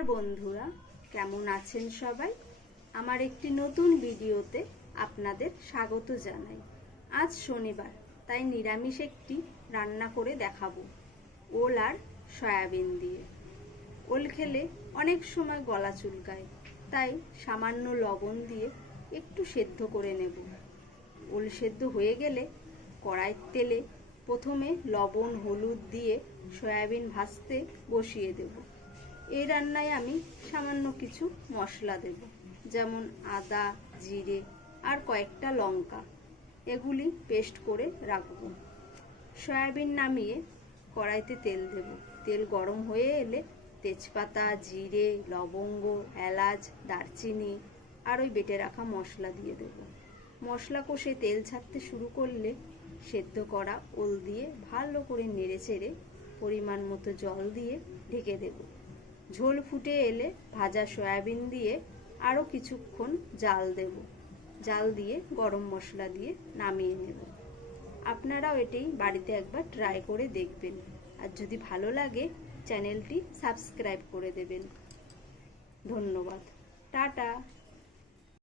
নমস্কার বন্ধুরা, কেমন আছেন সবাই? আমার একটি নতুন ভিডিওতে আপনাদের স্বাগত জানাই। আজ শনিবার, তাই নিরামিষ একটি রান্না করে দেখাবো ওল আর সয়াবিন দিয়ে। ওল খেলে অনেক সময় গলা চুলকায়, তাই সামান্য লবণ দিয়ে একটু সেদ্ধ করে নেব। ওল সেদ্ধ হয়ে গেলে কড়াইয়ের তেলে প্রথমে লবণ হলুদ দিয়ে সয়াবিন ভাজতে বসিয়ে দেব। এই রান্নায় আমি সামান্য কিছু মশলা দেব, যেমন আদা, জিরে আর কয়েকটা লঙ্কা। এগুলি পেস্ট করে রাখব। সয়াবিন নামিয়ে কড়াইতে তেল দেব। তেল গরম হয়ে এলে তেজপাতা, জিরে, লবঙ্গ, এলাচ, দারচিনি আর ওই বেটে রাখা মশলা দিয়ে দেব। মশলা কষে তেল ছাড়তে শুরু করলে সেদ্ধ করা ওল দিয়ে ভালো করে নেড়ে চেড়ে পরিমাণ মতো জল দিয়ে ঢেকে দেব। ঝোল ফুটে এলে ভাজা সয়াবিন দিয়ে আরও কিছুক্ষণ জাল দেব। জাল দিয়ে গরম মশলা দিয়ে নামিয়ে নেব। আপনারাও এটাই বাড়িতে একবার ট্রাই করে দেখবেন, আর যদি ভালো লাগে চ্যানেলটি সাবস্ক্রাইব করে দেবেন। ধন্যবাদ। টাটা।